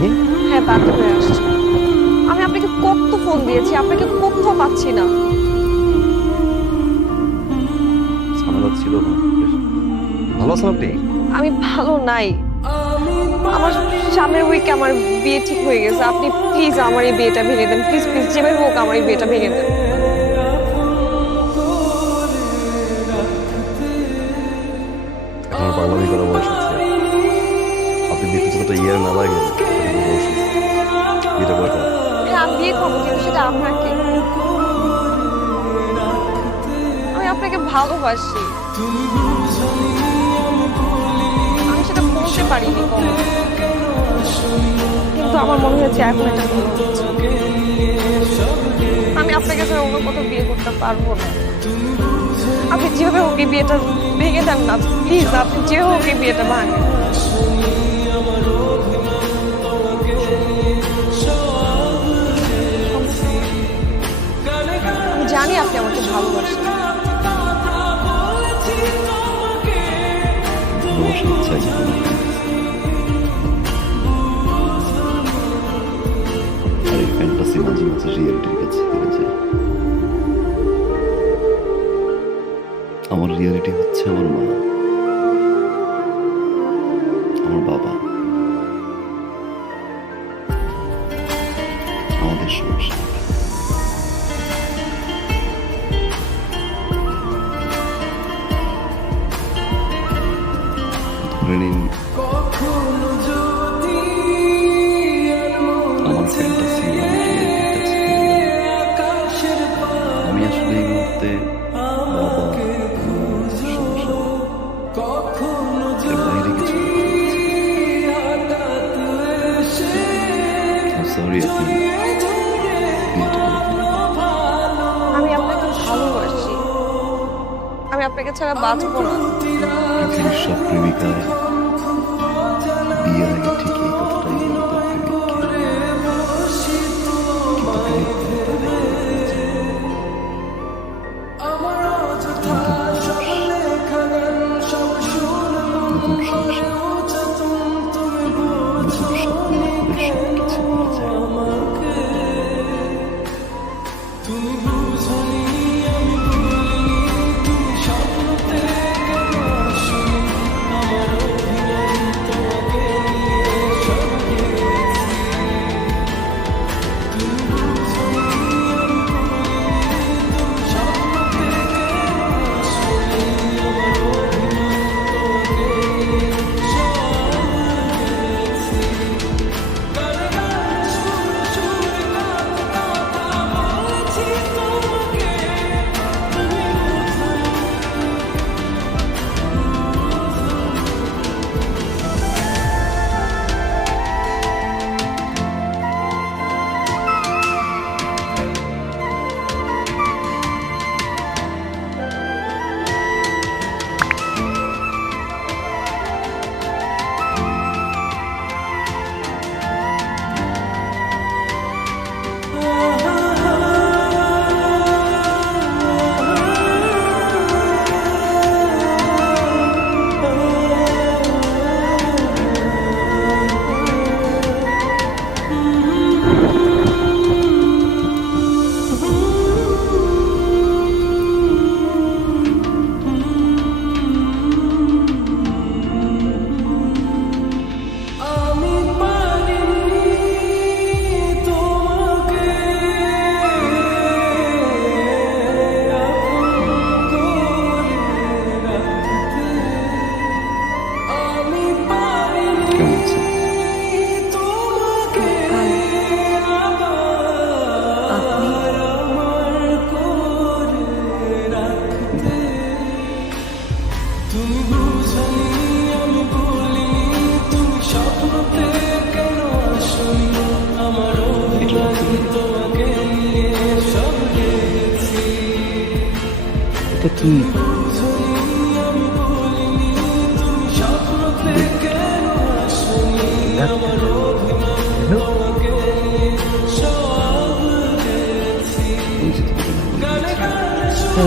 হ্যাঁ, বাধ্য হয়ে আসছে। আমি আপনাকে কত ফোন দিয়েছি, আপনাকে কোথাও পাচ্ছি না। ঝামেলা ছিল না বেশ। ভালো আছেন আপনি? আমি ভালো নাই। আমার সামনের উইকে আমার বিয়ে ঠিক হয়ে গেছে। আপনি প্লিজ আমার এই বিয়েটা ভেঙে দেন, প্লিজ প্লিজ, যেভাবে হোক আমার এই বিয়েটা ভেঙে দেন। এখন আর পাগলামি করার বয়স আছে? আপনি দেখতে যতটা ইয়ার না লাগে ততটুকু বয়স হয়েছে। বিয়েটা করে ফেলেন। হ্যাঁ, আমি বিয়ে করবো, কিন্তু সেটা আপনাকে। আমি আপনাকে ভালোবাসি। আমি সেটা বলতে পারিনি কখনো, কিন্তু আমার মনে হয়েছে এখন এটা ভুল হচ্ছে। আমি আপনাকে ছাড়া অন্য কোথাও বিয়ে করতে পারবো না। আপনি যেভাবে হোক এই বিয়েটা ভেঙে দেন না প্লিজ, আপনি যেভাবে হোক এই বিয়েটা ভাঙেন। আমি জানি আপনি আমাকে ভালোবাসেন। ভালোবাসার ইচ্ছা আর এই ফ্যান্টাসি মাঝে মাঝে রিয়েলিটির কাছে হেরে যায়। আমার রিয়েলিটি হচ্ছে আমার মা, আমার বাবা, আমাদের সংসার। ধরে নিন আমার ফ্যান্টাসি আমার রিয়েলিটির কাছে হেরে গেল। আমি আসলে এই মুহূর্তে বাবা, সংসার এর বাইরে কিছু সরি। আপনি বিয়েটা করে ফেলেন। আমি আপনাকে ভালোবাসি। আমি আপনাকে ছাড়া বাঁচবো না। পৃথিবীর সব প্রেমিকারা বিয়ের আগে ঠিক এই কথাটাই বলে তার প্রেমিককে, কিন্তু প্রেমিক বলে তারাই করে ফেলে যায়। নতুন সংসার, নতুন স্বপ্ন, ওদের সবকিছু ভুলে যায়। কেমন আছেন? আপনি এটা কি?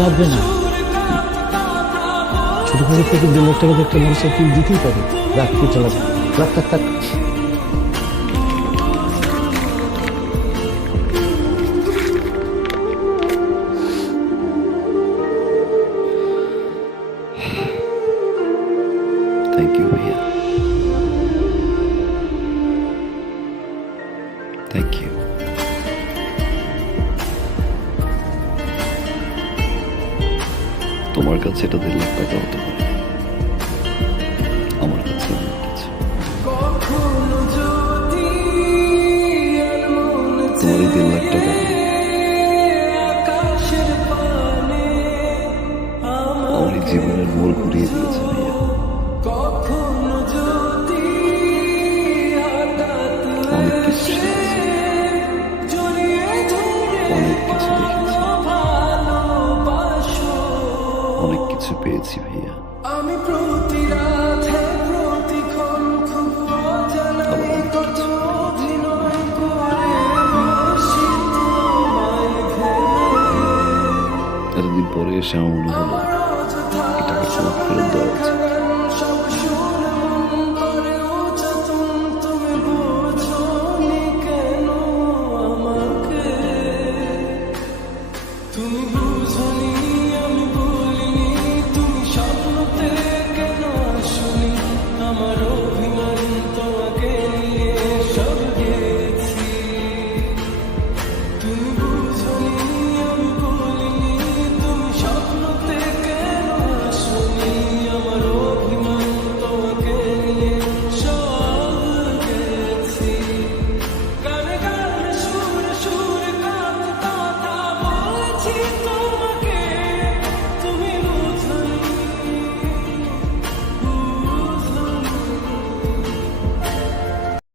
লাগবে না, ছোটখাটো থেকে 2 লাখ টাকা একটা মানুষের তুই দিতেই পারি। রাখ, তুই চালাবি। রাখ, থাক থাক। ইউ ভাইয়া, থ্যাংক ইউ। তোমার কাছে এটা 1.5 লাখ টাকা হতে পারে, আমার কাছে অনেক কিছু। তোমার এই 1.5 লাখ টাকা আমার এই জীবনের মোড় ঘুরিয়ে দিয়েছে ভাইয়া। অনেক কিছু শিখেছি, অনেক কিছু দেখেছি, অনেক কিছু পেয়েছি ভাইয়া। আমি প্রতি রাতে প্রতিক্ষণ খুব অজানা আবার অনেক কিছু অভিনয় করে বসি তোমায় ভেবে। এতদিন পরে এসে আমার মনে হলো এটাকে তোমাকে ফেরত দেওয়া উচিত। সব শুনে মন করে উচতন, তুমি বোঝোনি কেন আমাকে, তুমি বুঝো